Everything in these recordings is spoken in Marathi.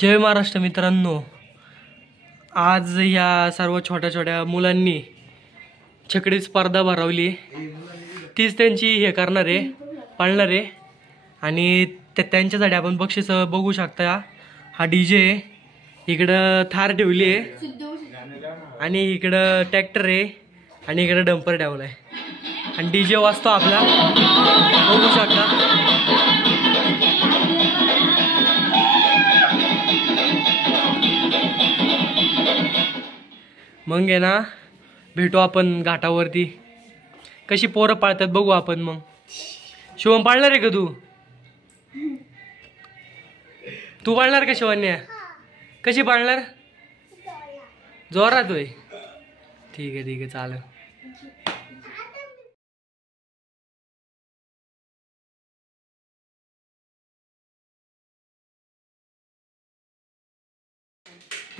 जय महाराष्ट्र मित्रांनो, आज या सर्व छोट्या छोट्या मुलांनी छकडी स्पर्धा भरवली, तीच त्यांची हे करणार आहे, पाळणार आहे। आणि त्यांच्यासाठी आपण बक्षीस बघू शकता। हा डीजे इकडं थार ठेवली आहे आणि इकडं ट्रॅक्टर आहे आणि इकडं डंपर ठेवलाय आणि डीजे वाजतो आपला, बघू शकता। मग आहे ना, भेटू आपण घाटावरती, कशी पोरं पाळतात बघू आपण। मग शिवम पाळणार आहे का तू पाळणार का शिवन्या? कशी पाळणार? जोरात होय? ठीक आहे चालेल।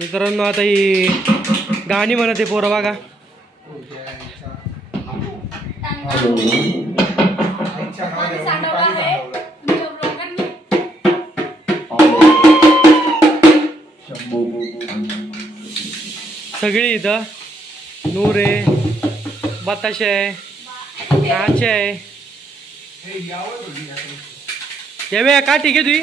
मित्रांनो, आता ही गाणी म्हणते पोरं बघा। सगळी इथं नूर आहे, बताशे आहे, नाच आहे। यावे का ठीक आहे तुझी?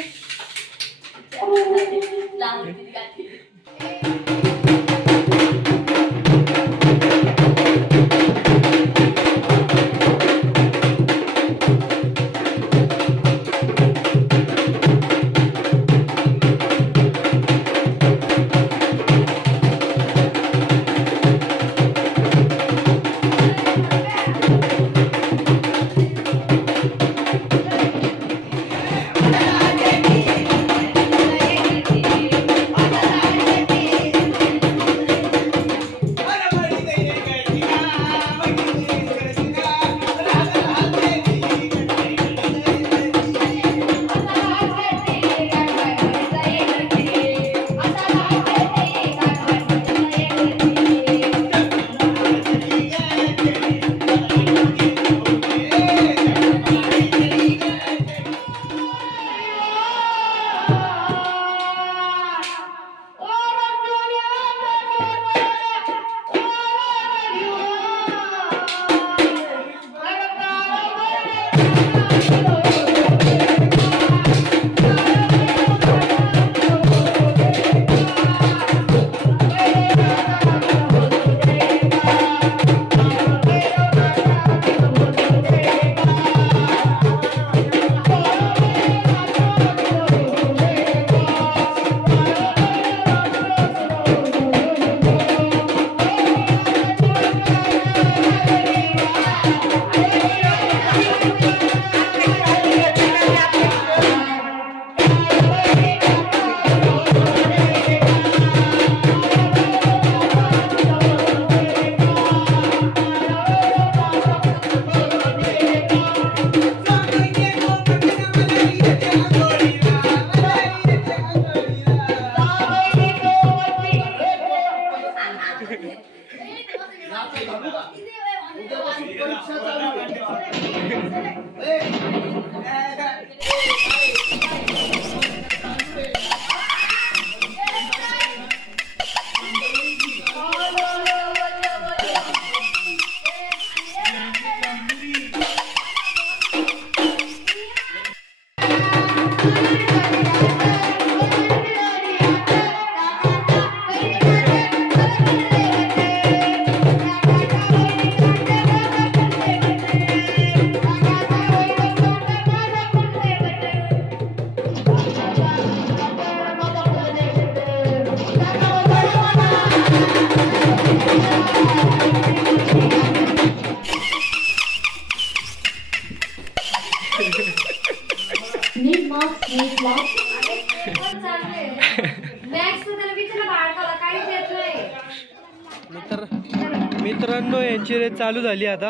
मित्रांनो, यांची रेस चालू झाली आता।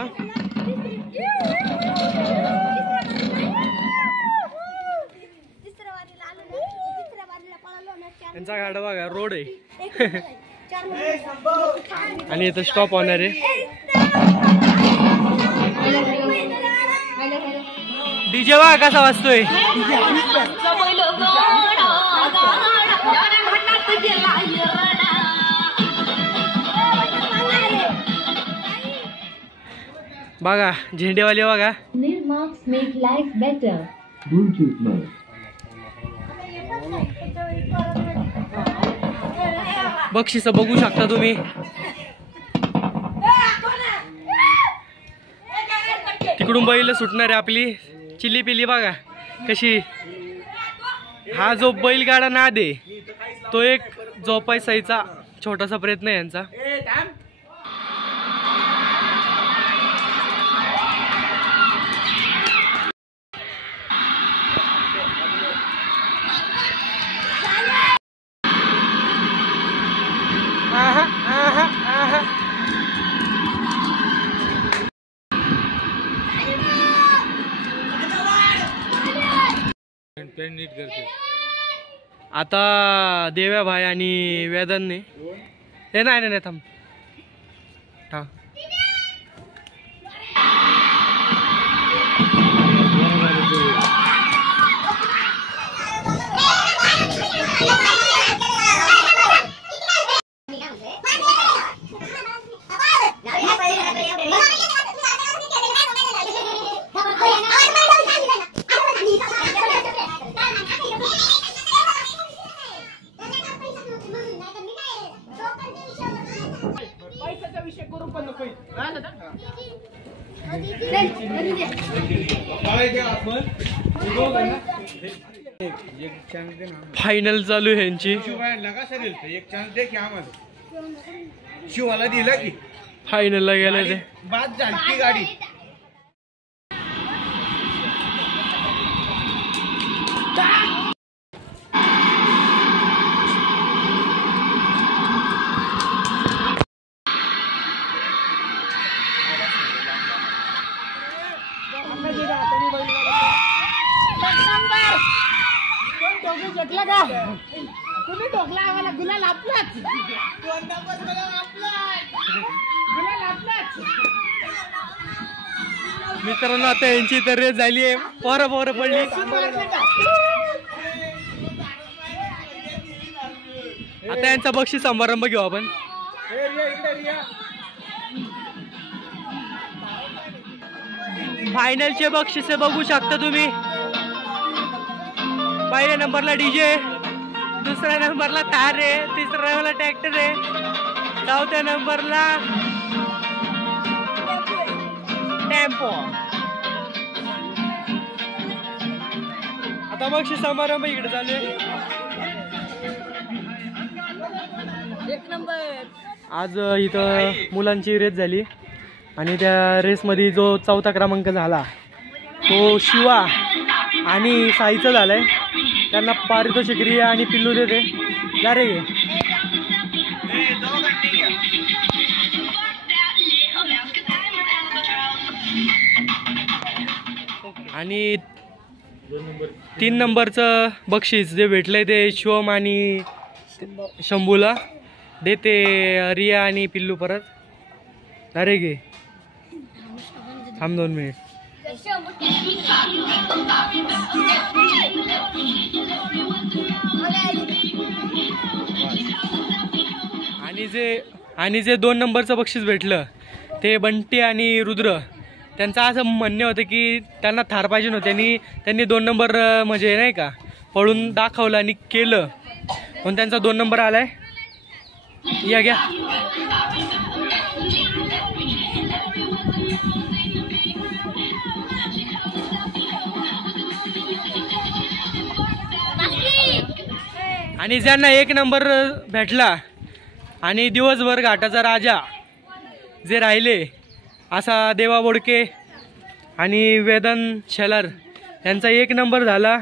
यांचा गाडा बघा, रोड आहे आणि इथं स्टॉप होणार आहे। डीजे बघा कसा वाजतोय। बघा झेंडेवाले बघा. बक्षीस बघू शकता तुम्ही. तिकडून बैल सुटणार आहे आपली चिल्ली पिल्ली बघा कशी. हा जो बैलगाडा नाद आहे तो एक जोपासायचा छोटासा प्रयत्न आहे यांचा. नीट करते आता देव्या भाई आणि वेदांनी. हे नाही नाही थांब हा. फायनल चालू आहे यांची. शिवाला दिला की फायनलला गेले ते. बाद झाली गाडी. तुम्ही टोकला आम्हाला गुलाल आपलाच. मित्रांनो आता यांची तर रेस झाली आहे. पोरं पोरं पडली. आता यांचा बक्षीस समारंभ घेऊ आपण. फायनलचे बक्षीस बघू शकता तुम्ही. पहिल्या नंबरला डीजे, दुसऱ्या नंबरला थार आहे, तिसऱ्या नंबरला ट्रॅक्टर आहे, चौथ्या नंबरला टेम्पो. आता बक्षीस समारंभ इकडे चालू आहे. आज इथं मुलांची रेस झाली आणि त्या रेसमध्ये जो चौथा क्रमांक झाला तो शिवा आणि साईचा झालाय. त्यांना पारितोषिक आणि पिल्लू देते. जा रे. आणि 3 नंबरचं बक्षीस जे भेटलंय ते शिवम आणि शंभूला देते रिया आणि पिल्लू परत. अरे गे थांब 2 मिनिट. आणि जे 2 नंबरचं बक्षीस भेटलं ते बंटी आणि रुद्र. त्यांचं असं म्हणणं होतं की त्यांना थार पाहिजे नव्हते आणि त्यांनी 2 नंबर म्हणजे नाही का पळून दाखवलं आणि केलं पण त्यांचा 2 नंबर आलाय. या घ्या. आणि ज्यांना 1 नंबर भेटला आणि दिवसभर घाटाचा राजा जे राहिले असा देवा बोडके आणि वेदन शेलार यांचा 1 नंबर झाला.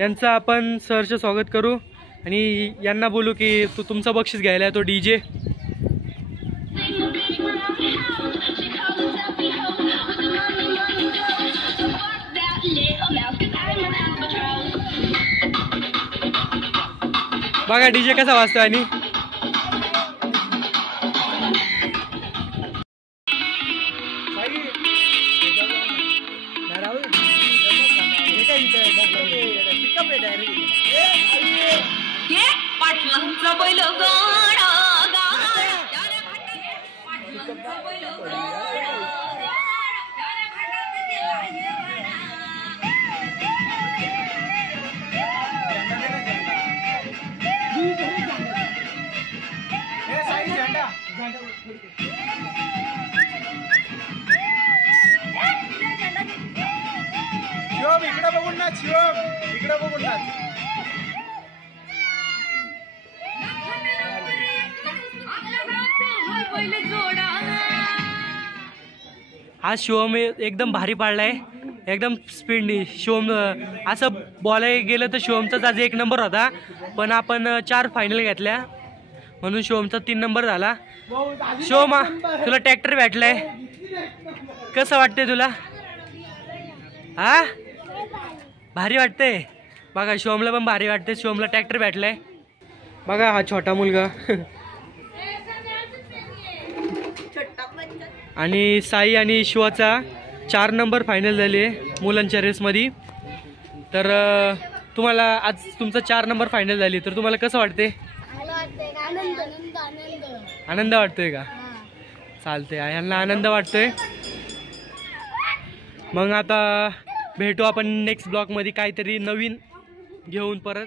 यांचा आपण सहर्ष स्वागत करू आणि यांना बोलू की तुमचं बक्षीस घ्यायला तो डीजे. बघा डीजे कसा वाजतो. आणि इकडे बघून नाच. आज शिवम एकदम भारी पाडलाय, एकदम स्पीडनी. शिवम असं बोलायला गेलं तर शिवमचाच आज 1 नंबर होता, पण आपण 4 फायनल घेतल्या म्हणून शिवमचा 3 नंबर झाला. शिवम तुला ट्रॅक्टर भेटलाय, कसं वाटतंय तुला? हा भारी वाटतंय. बघा शिवमला पण भारी वाटतंय, शिवमला ट्रॅक्टर भेटलाय. बघा हा छोटा मुलगा आणि साई आणि शिवाचा 4 नंबर फायनल झाले मुलांच्या रेसमध्ये. तर तुम्हाला आज तुमचा 4 नंबर फायनल झाली, तर तुम्हाला कसं वाटते? आनंद वाटतोय का? चालतंय, यांना आनंद वाटतोय. मग आता भेटू आपण नेक्स्ट ब्लॉगमध्ये काहीतरी नवीन घेऊन परत.